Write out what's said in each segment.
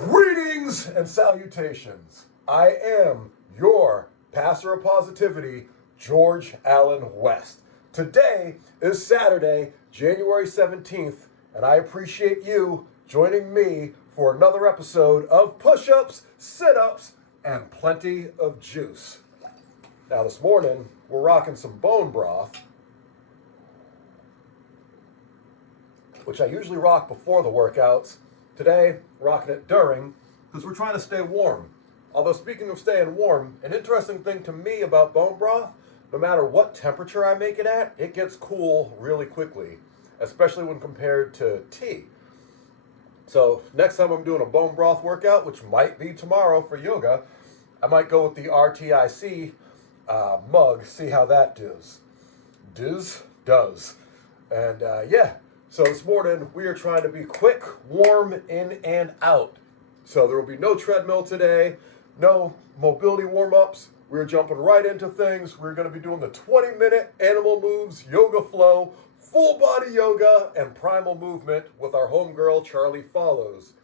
Greetings and salutations. I am your pastor of positivity, George Allen West. Today is Saturday, January 17th, and I appreciate you joining me for another episode of Push-Ups, Sit-Ups, and Plenty of Juice. Now this morning, we're rocking some bone broth, which I usually rock before the workouts. Today, rocking it during, because we're trying to stay warm. Although speaking of staying warm, an interesting thing to me about bone broth, no matter what temperature I make it at, it gets cool really quickly, especially when compared to tea. So next time I'm doing a bone broth workout, which might be tomorrow for yoga, I might go with the RTIC mug, see how that does. Does. And so this morning we are trying to be quick, warm, in and out. So there will be no treadmill today, no mobility warm-ups. We're jumping right into things. We're going to be doing the 20-minute animal moves, yoga flow, full body yoga, and primal movement with our homegirl, Charlie Follows.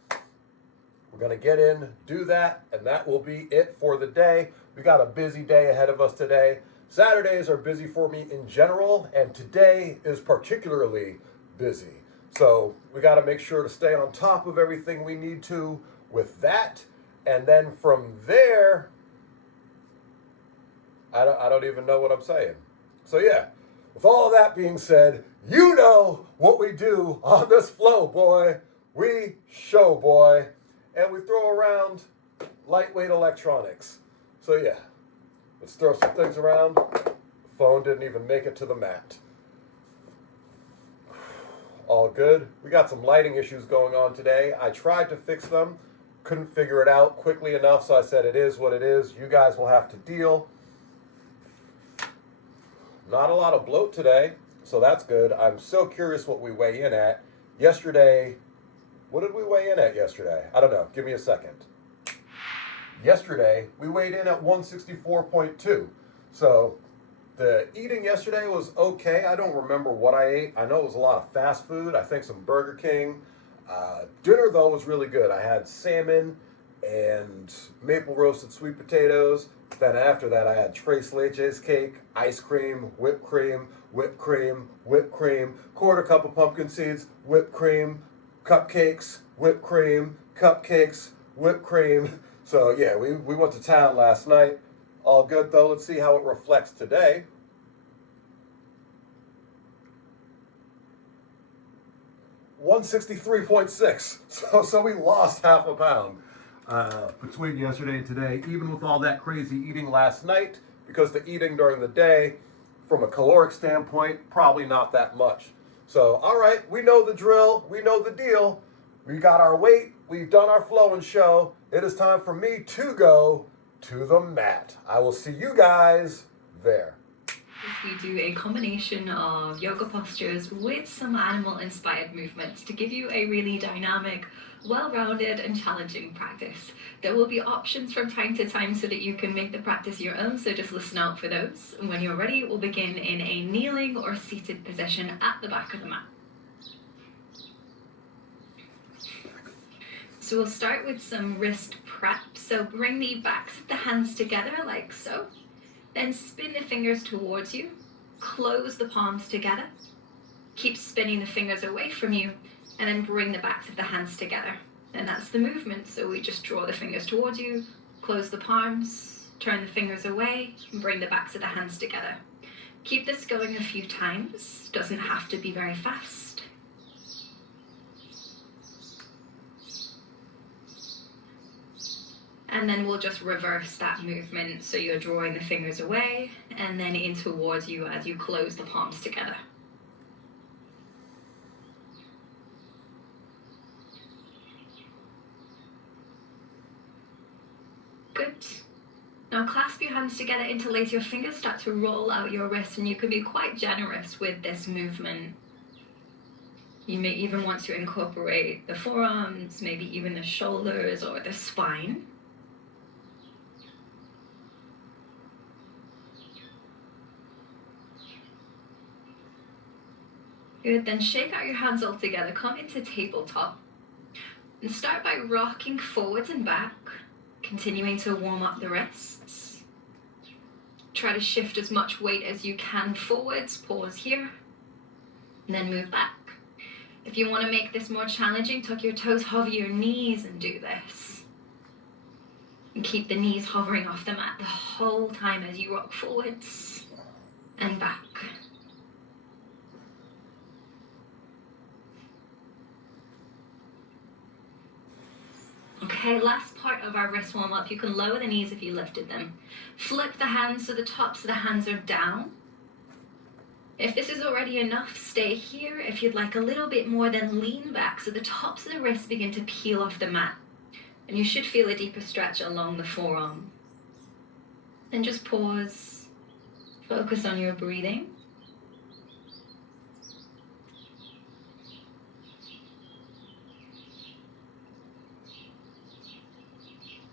We're going to get in, do that, and that will be it for the day. We got a busy day ahead of us today. Saturdays are busy for me in general, and today is particularly busy. So we got to make sure to stay on top of everything we need to with that. And then from there, I don't even know what I'm saying. So yeah, with all of that being said, you know what we do on this flow, boy. We show, boy. And we throw around lightweight electronics. So yeah, let's throw some things around. The phone didn't even make it to the mat. All good. We got some lighting issues going on today. I tried to fix them, couldn't figure it out quickly enough, so I said it is what it is. You guys will have to deal. Not a lot of bloat today, so that's good. I'm so curious what we weigh in at. Yesterday, what did we weigh in at yesterday? I don't know. Give me a second. Yesterday, we weighed in at 164.2. So the eating yesterday was okay. I don't remember what I ate. I know it was a lot of fast food. I think some Burger King. Dinner, though, was really good. I had salmon and maple roasted sweet potatoes. Then after that, I had tres leches cake, ice cream, whipped cream, quarter cup of pumpkin seeds, whipped cream, cupcakes, whipped cream, cupcakes, whipped cream. So yeah, we went to town last night. All good though. Let's see how it reflects today. $163.6. So we lost half a pound between yesterday and today, even with all that crazy eating last night, because the eating during the day, from a caloric standpoint, probably not that much. So, all right, we know the drill. We know the deal. We got our weight. We've done our flow and show. It is time for me to go to the mat. I will see you guys there. We do a combination of yoga postures with some animal-inspired movements to give you a really dynamic, well-rounded and challenging practice. There will be options from time to time so that you can make the practice your own, so just listen out for those. And when you're ready, we'll begin in a kneeling or seated position at the back of the mat. So we'll start with some wrist prep. So bring the backs of the hands together like so. Then spin the fingers towards you. Close the palms together. Keep spinning the fingers away from you. And then bring the backs of the hands together. And that's the movement. So we just draw the fingers towards you, close the palms, turn the fingers away, and bring the backs of the hands together. Keep this going a few times. Doesn't have to be very fast. And then we'll just reverse that movement. So you're drawing the fingers away and then in towards you as you close the palms together. Good. Now clasp your hands together, interlace your fingers, start to roll out your wrists, and you can be quite generous with this movement. You may even want to incorporate the forearms, maybe even the shoulders or the spine. Good, then shake out your hands all together, come into tabletop. And start by rocking forwards and back, continuing to warm up the wrists. Try to shift as much weight as you can forwards, pause here, and then move back. If you want to make this more challenging, tuck your toes, hover your knees and do this. And keep the knees hovering off the mat the whole time as you rock forwards and back. Okay, last part of our wrist warm up. You can lower the knees if you lifted them. Flip the hands so the tops of the hands are down. If this is already enough, stay here. If you'd like a little bit more, then lean back so the tops of the wrists begin to peel off the mat. And you should feel a deeper stretch along the forearm. Then just pause. Focus on your breathing.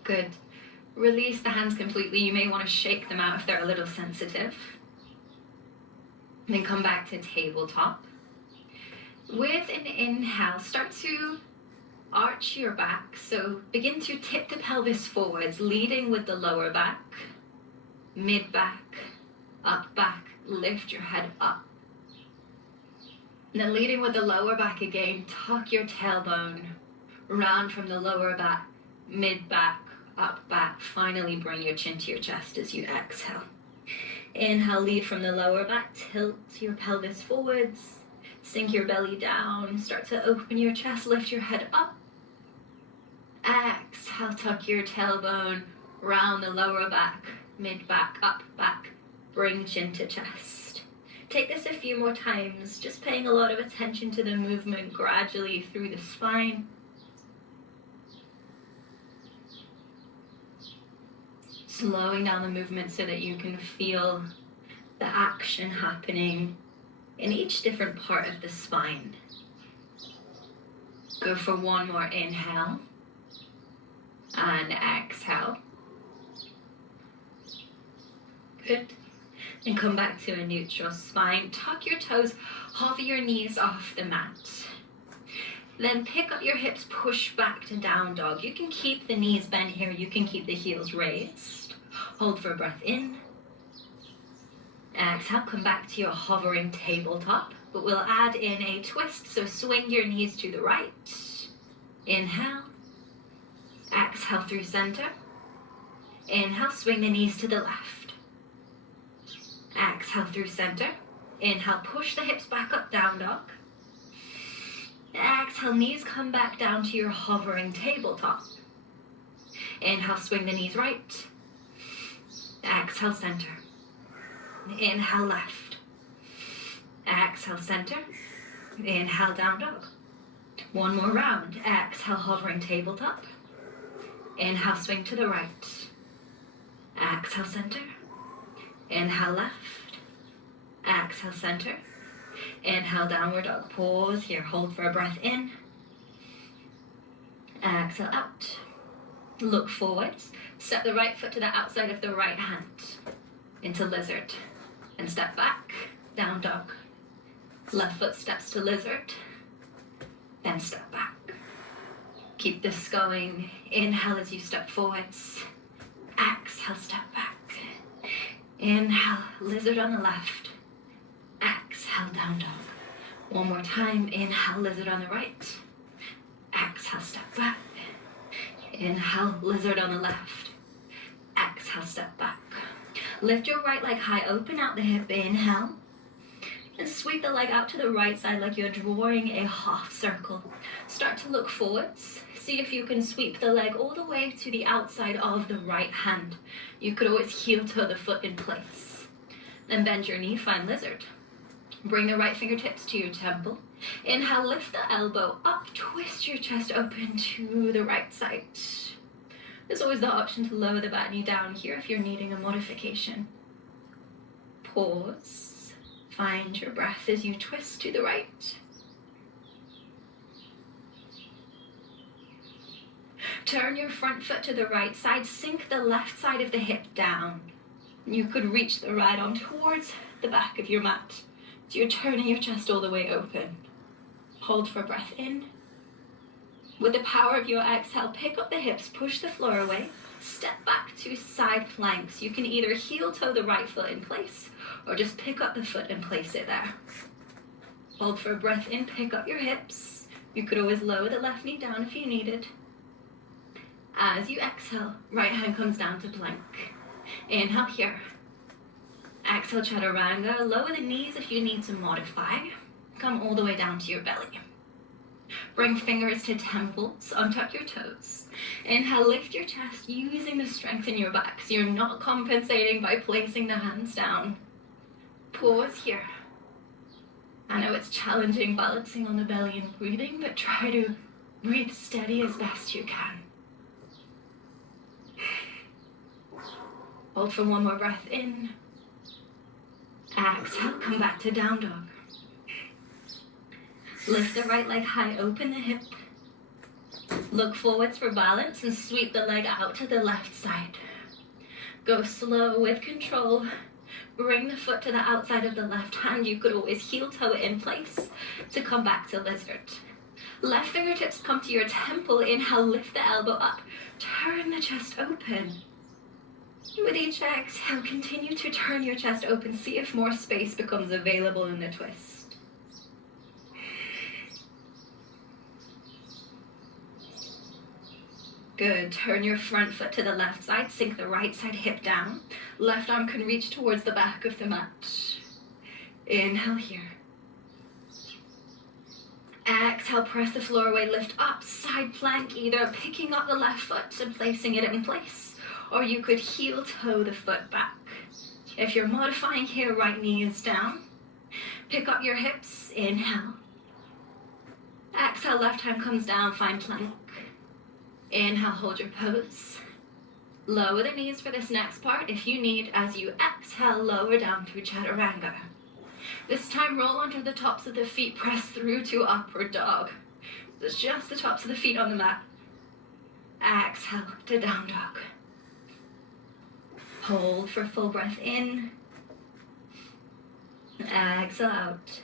Good. Release the hands completely. You may want to shake them out if they're a little sensitive. Then come back to tabletop. With an inhale, start to arch your back. So begin to tip the pelvis forwards, leading with the lower back, mid back, up back, lift your head up. And then leading with the lower back again, tuck your tailbone, round from the lower back, mid back, up back. Finally bring your chin to your chest as you exhale. Inhale, lead from the lower back, tilt your pelvis forwards, sink your belly down, start to open your chest, lift your head up. Exhale, tuck your tailbone, round the lower back, mid back, up back, bring chin to chest. Take this a few more times, just paying a lot of attention to the movement gradually through the spine. Slowing down the movement so that you can feel the action happening in each different part of the spine. Go for one more inhale and exhale. Good. And come back to a neutral spine. Tuck your toes, hover your knees off the mat. Then pick up your hips, push back to down dog. You can keep the knees bent here. You can keep the heels raised. Hold for a breath in. Exhale, come back to your hovering tabletop, but we'll add in a twist. So swing your knees to the right. Inhale. Exhale through center. Inhale, swing the knees to the left. Exhale through center. Inhale, push the hips back up, down dog. Exhale, knees come back down to your hovering tabletop. Inhale, swing the knees right. Exhale, center. Inhale, left. Exhale, center. Inhale, down dog. One more round. Exhale, hovering tabletop. Inhale, swing to the right. Exhale, center. Inhale, left. Exhale, center. Inhale, downward dog. Pause here. Hold for a breath in. Exhale, out. Look forwards. Step the right foot to the outside of the right hand into lizard. And step back, down dog. Left foot steps to lizard. Then step back. Keep this going. Inhale as you step forwards. Exhale, step back. Inhale, lizard on the left. Exhale, down dog. One more time. Inhale, lizard on the right. Exhale, step back. Inhale, lizard on the left. Exhale, step back. Lift your right leg high, open out the hip, inhale. And sweep the leg out to the right side like you're drawing a half circle. Start to look forwards. See if you can sweep the leg all the way to the outside of the right hand. You could always heel toe the foot in place. Then bend your knee, find lizard. Bring the right fingertips to your temple. Inhale, lift the elbow up, twist your chest open to the right side. There's always the option to lower the back knee down here if you're needing a modification. Pause. Find your breath as you twist to the right. Turn your front foot to the right side. Sink the left side of the hip down. You could reach the right arm towards the back of your mat. So you're turning your chest all the way open. Hold for breath in. With the power of your exhale, pick up the hips, push the floor away, step back to side planks. You can either heel toe the right foot in place or just pick up the foot and place it there. Hold for a breath in, pick up your hips. You could always lower the left knee down if you needed. As you exhale, right hand comes down to plank. Inhale here. Exhale, chaturanga. Lower the knees if you need to modify. Come all the way down to your belly. Bring fingers to temples, untuck your toes. Inhale, lift your chest using the strength in your back so you're not compensating by placing the hands down. Pause here. I know it's challenging balancing on the belly and breathing, but try to breathe steady as best you can. Hold for one more breath in. Exhale, come back to down dog. Lift the right leg high, open the hip. Look forwards for balance and sweep the leg out to the left side. Go slow with control. Bring the foot to the outside of the left hand. You could always heel toe it in place to come back to lizard. Left fingertips come to your temple. Inhale, lift the elbow up. Turn the chest open. With each exhale, continue to turn your chest open. See if more space becomes available in the twist. Good. Turn your front foot to the left side. Sink the right side hip down. Left arm can reach towards the back of the mat. Inhale here. Exhale, press the floor away. Lift up, side plank, either picking up the left foot and placing it in place, or you could heel toe the foot back. If you're modifying here, right knee is down. Pick up your hips. Inhale. Exhale, left hand comes down, find plank. Inhale, hold your pose. Lower the knees for this next part if you need. As you exhale, lower down through chaturanga. This time, roll onto the tops of the feet, press through to upward dog. It's just the tops of the feet on the mat. Exhale to down dog. Hold for full breath in. Exhale out.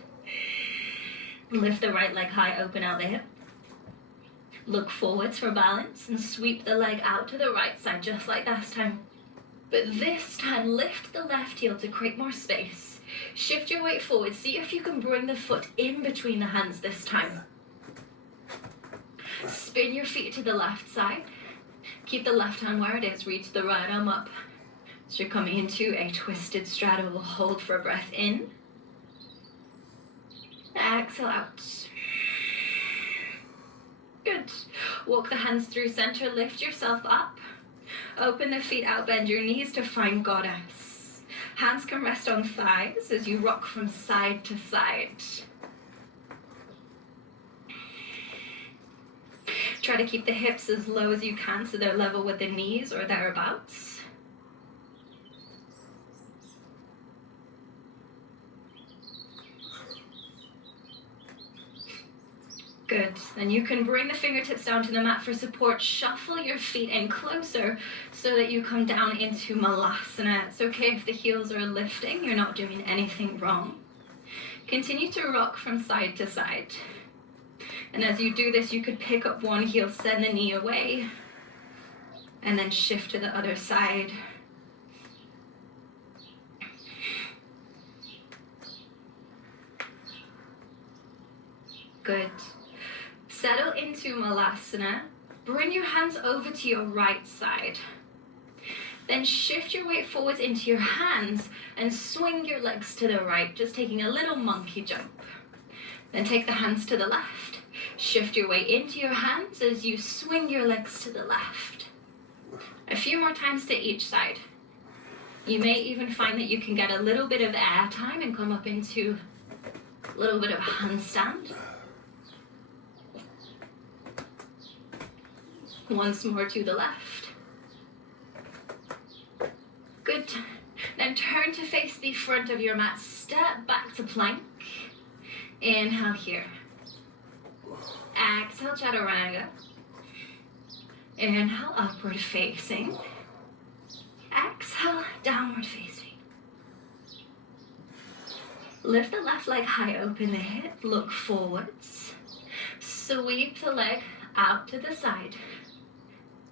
Lift the right leg high, open out the hip. Look forwards for balance and sweep the leg out to the right side just like last time. But this time, lift the left heel to create more space. Shift your weight forward. See if you can bring the foot in between the hands this time. Spin your feet to the left side. Keep the left hand where it is. Reach the right arm up. So you're coming into a twisted straddle. Hold for a breath in. Exhale out. Good. Walk the hands through center. Lift yourself up. Open the feet out. Bend your knees to find goddess. Hands can rest on thighs as you rock from side to side. Try to keep the hips as low as you can so they're level with the knees or thereabouts. Good. Then you can bring the fingertips down to the mat for support. Shuffle your feet in closer so that you come down into malasana. It's okay if the heels are lifting. You're not doing anything wrong. Continue to rock from side to side. And as you do this, you could pick up one heel, send the knee away, and then shift to the other side. Good. Settle into malasana. Bring your hands over to your right side. Then shift your weight forwards into your hands and swing your legs to the right, just taking a little monkey jump. Then take the hands to the left. Shift your weight into your hands as you swing your legs to the left. A few more times to each side. You may even find that you can get a little bit of air time and come up into a little bit of a handstand. Once more to the left. Good. Then turn to face the front of your mat. Step back to plank. Inhale here. Exhale, chaturanga. Inhale, upward facing. Exhale, downward facing. Lift the left leg high, open the hip, look forwards. Sweep the leg out to the side.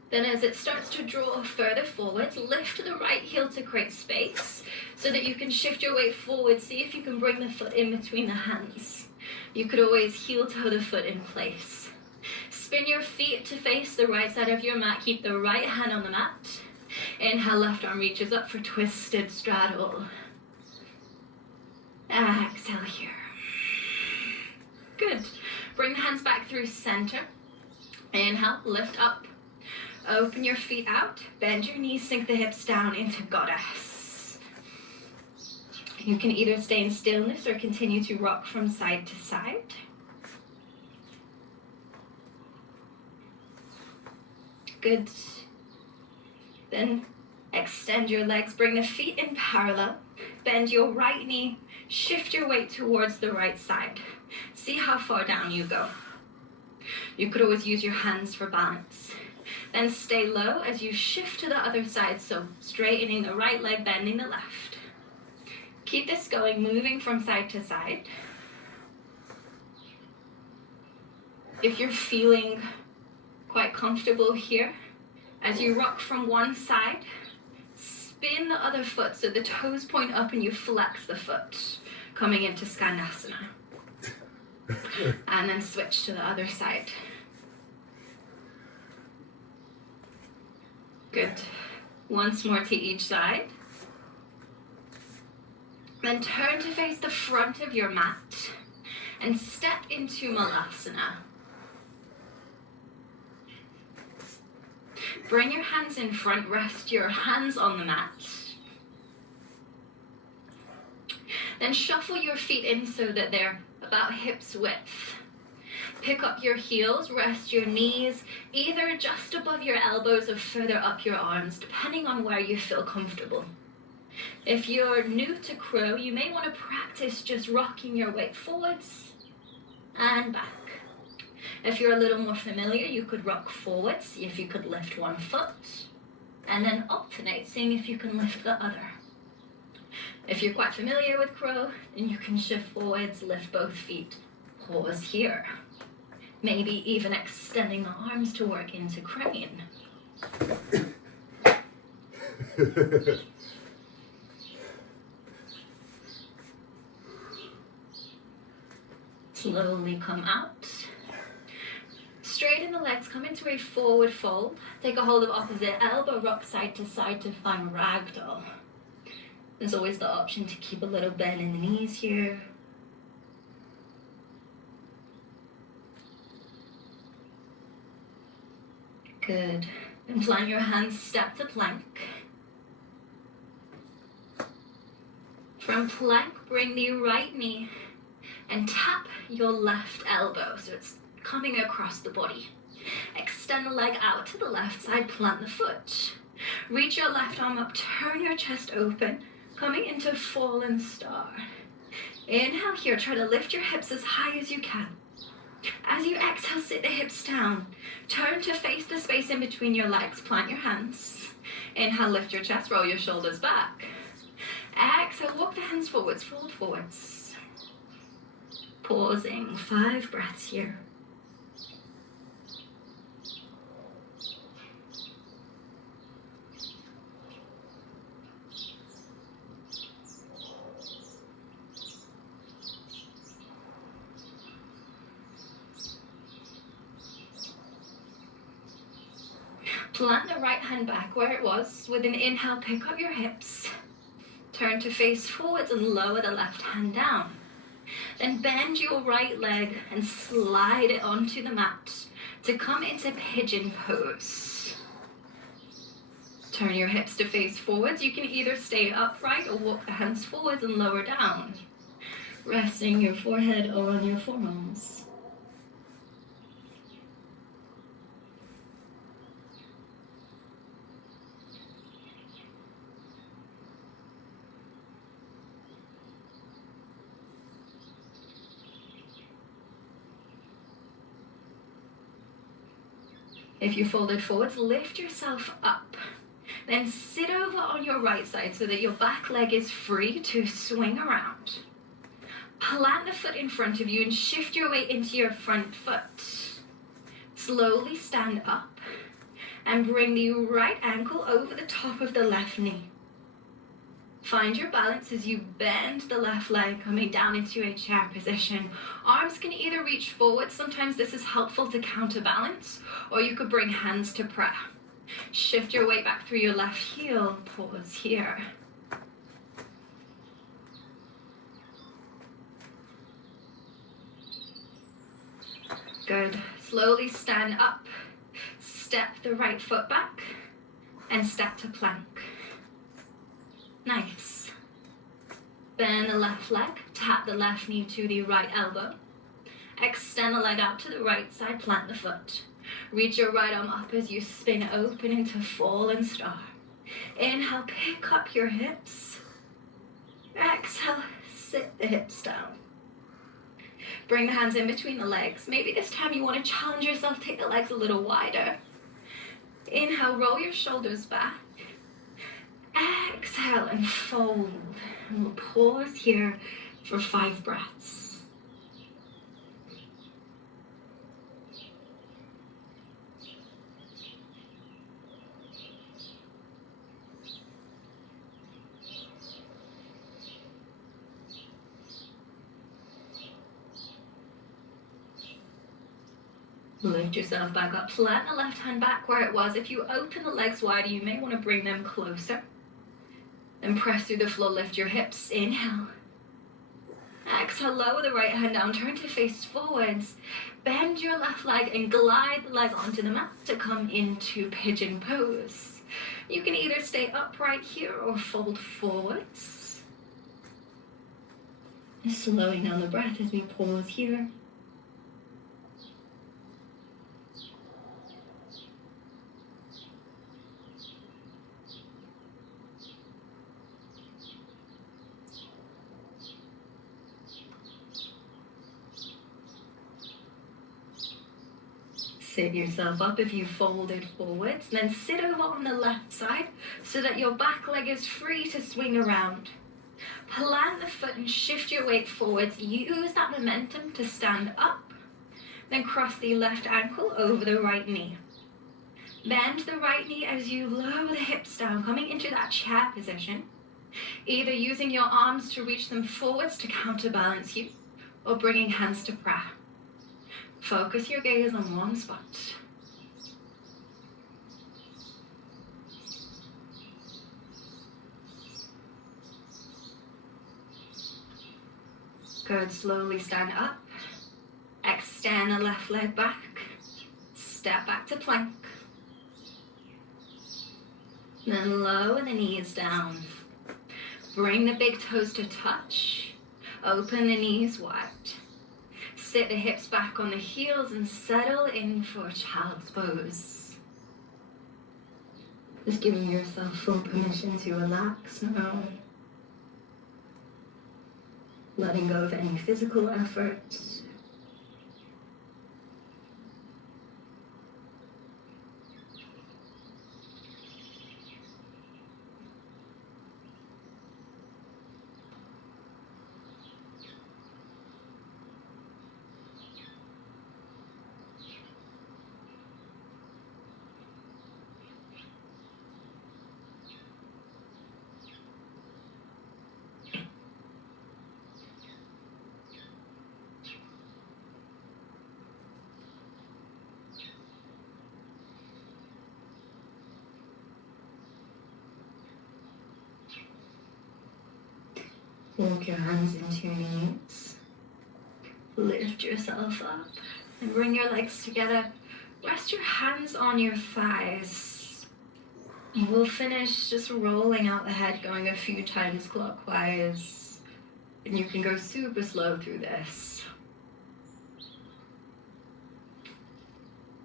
Then as it starts to draw further forwards, lift the right heel to create space so that you can shift your weight forward. See if you can bring the foot in between the hands. You could always heel toe the foot in place. Spin your feet to face the right side of your mat. Keep the right hand on the mat. Inhale, left arm reaches up for twisted straddle. Exhale here. Good. Bring the hands back through center. Inhale, lift up. Open your feet out. Bend your knees, sink the hips down into goddess. You can either stay in stillness or continue to rock from side to side. Good. Then extend your legs. Bring the feet in parallel. Bend your right knee. Shift your weight towards the right side. See how far down you go. You could always use your hands for balance. Then stay low as you shift to the other side, so straightening the right leg, bending the left. Keep this going, moving from side to side. If you're feeling quite comfortable here, as you rock from one side, spin the other foot so the toes point up and you flex the foot, coming into Skandasana. And then switch to the other side. Good. Once more to each side. Then turn to face the front of your mat and step into Malasana. Bring your hands in front, rest your hands on the mat. Then shuffle your feet in so that they're about hips width. Pick up your heels, rest your knees, either just above your elbows or further up your arms, depending on where you feel comfortable. If you're new to crow, you may want to practice just rocking your weight forwards and back. If you're a little more familiar, you could rock forwards, see if you could lift one foot, and then alternate, seeing if you can lift the other. If you're quite familiar with crow, then you can shift forwards, lift both feet, pause here. Maybe even extending the arms to work into crane. Slowly come out. Straighten the legs, come into a forward fold. Take a hold of opposite elbow, rock side to find ragdoll. There's always the option to keep a little bend in the knees here. Good. And plant your hands, step to plank. From plank, bring the right knee and tap your left elbow so it's coming across the body. Extend the leg out to the left side, plant the foot. Reach your left arm up, turn your chest open, coming into fallen star. Inhale here, try to lift your hips as high as you can. As you exhale, sit the hips down. Turn to face the space in between your legs. Plant your hands. Inhale, lift your chest, roll your shoulders back. Exhale, walk the hands forwards, fold forwards. Pausing, 5 breaths here. Plant the right hand back where it was. With an inhale, pick up your hips. Turn to face forwards and lower the left hand down. Then bend your right leg and slide it onto the mat to come into pigeon pose. Turn your hips to face forwards. You can either stay upright or walk the hands forwards and lower down, resting your forehead on your forearms. If you folded forwards, lift yourself up. Then sit over on your right side so that your back leg is free to swing around. Plant the foot in front of you and shift your weight into your front foot. Slowly stand up and bring the right ankle over the top of the left knee. Find your balance as you bend the left leg, coming down into a chair position. Arms can either reach forward, sometimes this is helpful to counterbalance, or you could bring hands to prayer. Shift your weight back through your left heel, pause here. Good. Slowly stand up, step the right foot back, and step to plank. Nice. Bend the left leg, tap the left knee to the right elbow. Extend the leg out to the right side, plant the foot. Reach your right arm up as you spin open into fallen star. Inhale, pick up your hips. Exhale, sit the hips down. Bring the hands in between the legs. Maybe this time you want to challenge yourself, take the legs a little wider. Inhale, roll your shoulders back. Exhale and fold. And we'll pause here for 5 breaths. Lift yourself back up, plant the left hand back where it was. If you open the legs wider, you may want to bring them closer. Then press through the floor, lift your hips, inhale. Exhale, lower the right hand down, turn to face forwards. Bend your left leg and glide the leg onto the mat to come into pigeon pose. You can either stay upright here or fold forwards. Slowing down the breath as we pause here. Sit yourself up if you folded forwards, then sit over on the left side so that your back leg is free to swing around. Plant the foot and shift your weight forwards. Use that momentum to stand up. Then cross the left ankle over the right knee. Bend the right knee as you lower the hips down, coming into that chair position. Either using your arms to reach them forwards to counterbalance you, or bringing hands to prayer. Focus your gaze on one spot. Good. Slowly stand up. Extend the left leg back. Step back to plank. Then lower the knees down. Bring the big toes to touch. Open the knees wide. Sit the hips back on the heels and settle in for child's pose. Just giving yourself full permission to relax now. Letting go of any physical effort. Walk your hands into your knees. Lift yourself up and bring your legs together. Rest your hands on your thighs. And we'll finish just rolling out the head, going a few times clockwise. And you can go super slow through this.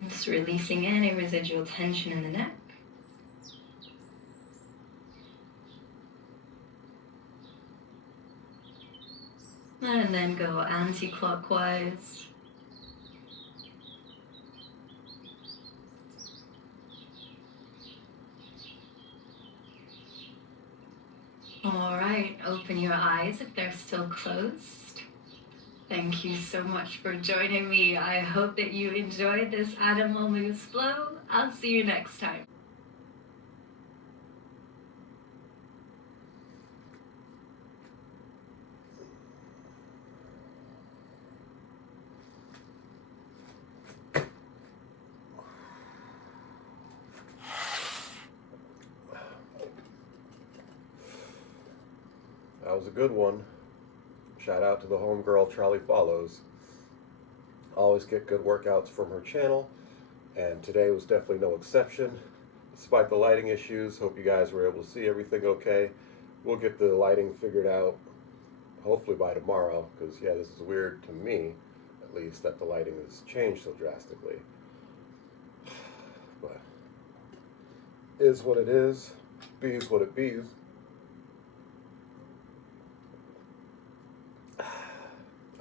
Just releasing any residual tension in the neck. And then go anti-clockwise. All right, open your eyes if they're still closed. Thank you so much for joining me. I hope that you enjoyed this animal moves flow. I'll see you next time. That was a good one. Shout out to the homegirl Charlie Follows. Always get good workouts from her channel, and today was definitely no exception. Despite the lighting issues, hope you guys were able to see everything okay. We'll get the lighting figured out hopefully by tomorrow, because yeah, this is weird to me, at least, that the lighting has changed so drastically. But is what it is, bees what it bees.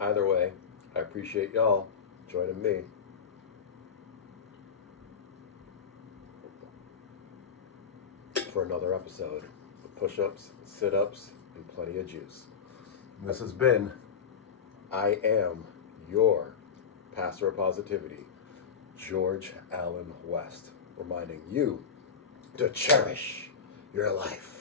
Either way, I appreciate y'all joining me. For another episode of push-ups, sit-ups, and plenty of juice. And this has been I Am Your Pastor of Positivity, George Allen West, reminding you to cherish your life.